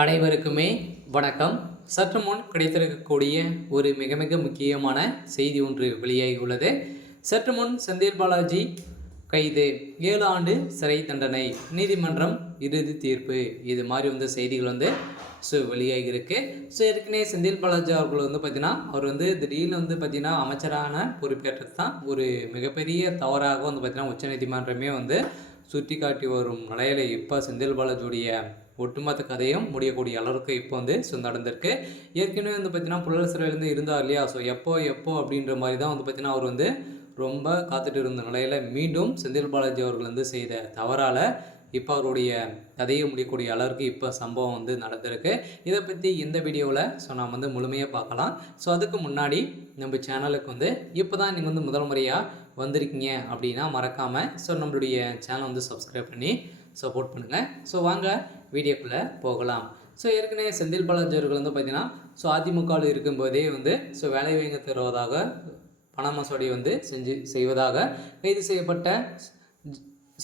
அனைவருக்குமே வணக்கம். சற்று முன் கிடைத்திருக்கக்கூடிய ஒரு மிக மிக முக்கியமான செய்தி ஒன்று வெளியாகியுள்ளது. சற்று முன் செந்தில் பாலாஜி கைது, 7 ஆண்டு சிறை தண்டனை, நீதிமன்றம் இறுதி தீர்ப்பு, இது மாதிரி செய்திகள் வெளியாகியிருக்கு. ஏற்கனவே செந்தில் பாலாஜி அவர்கள் பார்த்தீங்கன்னா அவர் திடீர்னு பார்த்தீங்கன்னா அமைச்சரான பொறுப்பேற்றது தான் ஒரு மிகப்பெரிய தவறாக பார்த்தீங்கன்னா உச்சநீதிமன்றமே சுட்டி காட்டி வரும் நிலையில் இப்போ செந்தில் பாலாஜியுடைய ஒட்டுமொத்த கதையும் முடியக்கூடிய அளவுக்கு இப்போ நடந்திருக்கு. ஏற்கனவே பார்த்தீங்கன்னா புழல் சிறையிலேருந்து இருந்தார் இல்லையா. எப்போ அப்படின்ற மாதிரி தான் பார்த்தீங்கன்னா அவர் ரொம்ப காத்துட்டு இருந்த நிலையில் மீண்டும் செந்தில் பாலாஜி அவர்கள் செய்த தவறால் இப்போ அவருடைய கதையை முடியக்கூடிய அளவுக்கு இப்போ சம்பவம் நடந்திருக்கு. இதை பற்றி இந்த வீடியோவில் நாம் முழுமையாக பார்க்கலாம். அதுக்கு முன்னாடி நம்ம சேனலுக்கு இப்போ தான் நீங்கள் முதல் முறையாக வந்திருக்கீங்க அப்படின்னா மறக்காமல் நம்மளுடைய சேனலை சப்ஸ்கிரைப் பண்ணி சப்போர்ட் பண்ணுங்கள். வாங்க வீடியோக்குள்ளே போகலாம். ஏற்கனவே செந்தில் பாலாஜி அவர்கள் பார்த்தீங்கன்னா அதிமுகவில் இருக்கும்போதே வேலை வாங்கி தருவதாக பண மசோடி செய்வதாக கைது செய்யப்பட்ட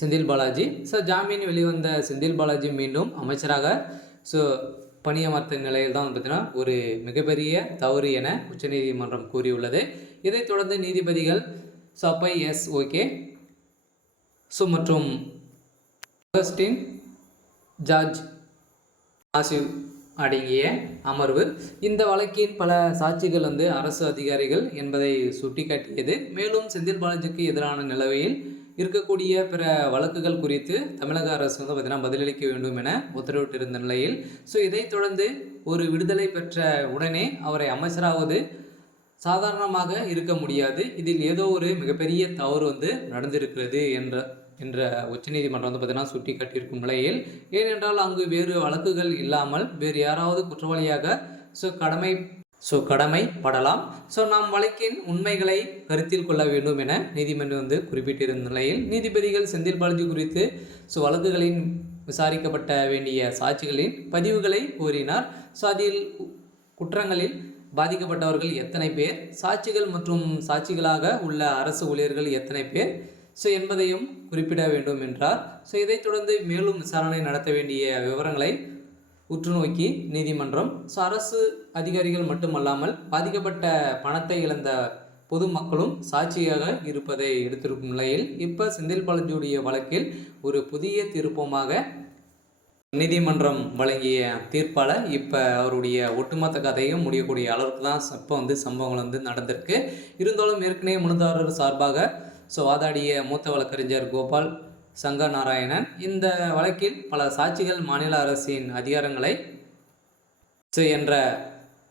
செந்தில் பாலாஜி ஜாமீன் வெளிவந்த செந்தில் பாலாஜி மீண்டும் அமைச்சராக பணியமர்த்த நிலையில் தான் பார்த்தீங்கன்னா ஒரு மிகப்பெரிய தவறு என உச்சநீதிமன்றம் கூறியுள்ளது. இதைத் தொடர்ந்து நீதிபதிகள் சப்பை ஓகே மற்றும் அகஸ்டின் ஜார்ஜ் ஆசிவ் அடங்கிய அமர்வு இந்த வழக்கின் பல சாட்சிகள் அரசு அதிகாரிகள் என்பதை சுட்டிக்காட்டியது. மேலும் செந்தில் பாலாஜிக்கு எதிரான நிலவையில் இருக்கக்கூடிய பிற வழக்குகள் குறித்து தமிழக அரசு பார்த்தீங்கன்னா பதிலளிக்க வேண்டும் என உத்தரவிட்டிருந்த நிலையில் இதைத் தொடர்ந்து ஒரு விடுதலை பெற்ற உடனே அவரை அமைச்சராவது சாதாரணமாக இருக்க முடியாது, இதில் ஏதோ ஒரு மிகப்பெரிய தவறு நடந்திருக்கிறது என்ற உச்சநீதிமன்றம் பார்த்தீங்கன்னா சுட்டி காட்டியிருக்கும் நிலையில், ஏனென்றால் அங்கு வேறு வழக்குகள் இல்லாமல் வேறு யாராவது குற்றவாளியாக கடமைப்படலாம். நாம் வழக்கின் உண்மைகளை கருத்தில் கொள்ள வேண்டும் என நீதிமன்றம் குறிப்பிட்டிருந்த நிலையில், நீதிபதிகள் செந்தில் பாலாஜி குறித்து வழக்குகளின் விசாரிக்கப்பட்ட வேண்டிய சாட்சிகளின் பதிவுகளை கோரினார். அதில் குற்றங்களில் பாதிக்கப்பட்டவர்கள் எத்தனை பேர், சாட்சிகள் மற்றும் சாட்சிகளாக உள்ள அரசு ஊழியர்கள் எத்தனை பேர் என்பதையும் குறிப்பிட வேண்டும் என்றார். இதைத் தொடர்ந்து மேலும் விசாரணை நடத்த வேண்டிய விவரங்களை உற்று நோக்கி நீதிமன்றம் அரசு அதிகாரிகள் மட்டுமல்லாமல் பாதிக்கப்பட்ட பணத்தை இழந்த பொதுமக்களும் சாட்சியாக இருப்பதை எடுத்திருக்கும் நிலையில் இப்போ செந்தில் பாலாஜியுடைய வழக்கில் ஒரு புதிய திருப்பமாக நீதிமன்றம் வழங்கிய தீர்ப்பால் இப்போ அவருடைய ஒட்டுமொத்த கதையும் முடியக்கூடிய அளவுக்கு தான் இப்போ சம்பவங்கள் நடந்திருக்கு. இருந்தாலும் ஏற்கனவே மனுதாரர் சார்பாக வாதாடிய மூத்த வழக்கறிஞர் கோபால் சங்கர் நாராயணன் இந்த வழக்கில் பல சாட்சிகள் மாநில அரசின் அதிகாரங்களை என்ற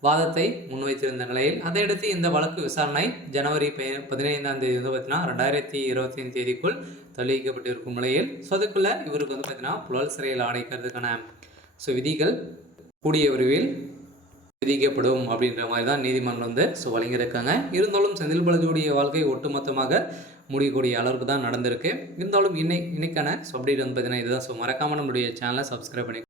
வாதத்தை முன்வைத்திருந்த நிலையில், அதையடுத்து இந்த வழக்கு விசாரணை ஜனவரி 15ஆம் தேதி பார்த்தீங்கன்னா 2025 தேதிக்குள் தள்ளி வைக்கப்பட்டிருக்கும் நிலையில், அதுக்குள்ளே இவருக்கு பார்த்தீங்கன்னா புழல் சிறையில் அடைக்கிறதுக்கான விதிகள் கூடிய விரைவில் விதிக்கப்படும் அப்படின்ற மாதிரி தான் நீதிமன்றம் வழங்கியிருக்காங்க. இருந்தாலும் செந்தில் பாலாஜியுடைய வாழ்க்கை ஒட்டுமொத்தமாக முடியக்கூடிய அளவுக்கு தான் நடந்திருக்கு. இருந்தாலும் இன்னைக்கான அப்டேட் பார்த்தீங்கன்னா இதுதான். மறக்காமல் நம்மளுடைய சேனலை சப்ஸ்கிரைப் பண்ணி